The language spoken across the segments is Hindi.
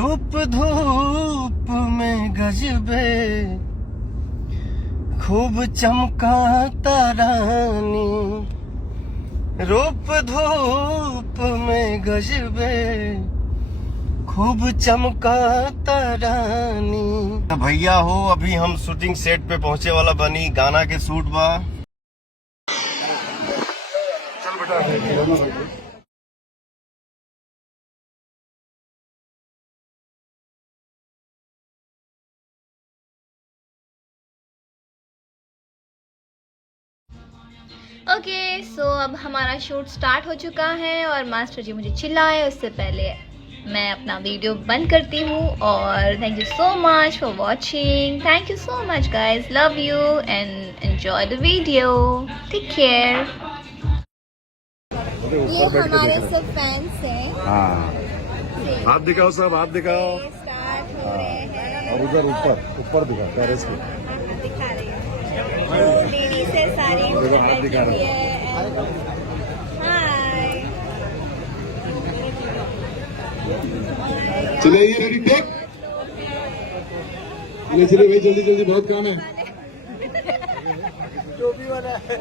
रूप धूप में गजबे खूब चमका तारानी, रूप धूप में गजबे खूब चमका तारानी। भैया हो, अभी हम शूटिंग सेट पे पहुंचे वाला बनी, गाना के शूट बा। चल बेटा। ओके सो अब हमारा शूट स्टार्ट हो चुका है और मास्टर जी मुझे चिल्लाए उससे पहले मैं अपना वीडियो बंद करती हूँ। और thank you so much for watching, thank you so much guys, love you and enjoy the video, take care. ये हमारे सब फैंस हैं। हाँ, हाथ दिखाओ सब, हाथ दिखाओ। स्टार्ट हो रहे हैं और उधर ऊपर दिखा, टेरेस पे दिखा रही हूँ। दीदी से सारी हाथ दिखा रहे हैं। हाय चलिए ये रेडी टेक, चलिए भाई जल्दी जल्दी, बहुत काम है। टोपी वाला है,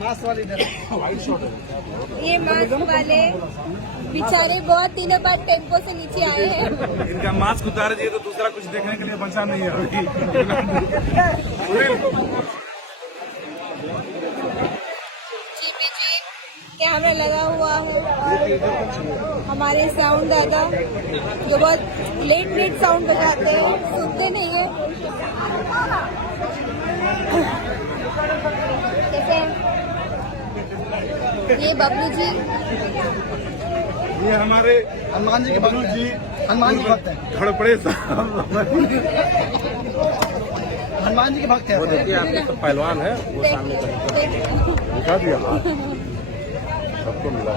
मास्क वाली वाइट शॉट है। ये मास्क वाले बेचारे बहुत दिनों बाद टेम्पो से नीचे आए हैं। इनका मास्क उतार दिए तो दूसरा कुछ देखने के लिए बचा नहीं है। जीपीजी कैमरा लगा हुआ है और हमारे साउंड दादा जो बहुत लेट साउंड बजाते हैं, सुनते नहीं है। कैसे ये बबलू जी, ये हमारे हनुमान जी के बबलू जी, हनुमान जी के भक्त हैं। खड़पड़े साहब, हनुमान जी के भक्त हैं। वो देखिए आपके तो पहलवान है, वो सामने दिखा दिया, सबको मिला।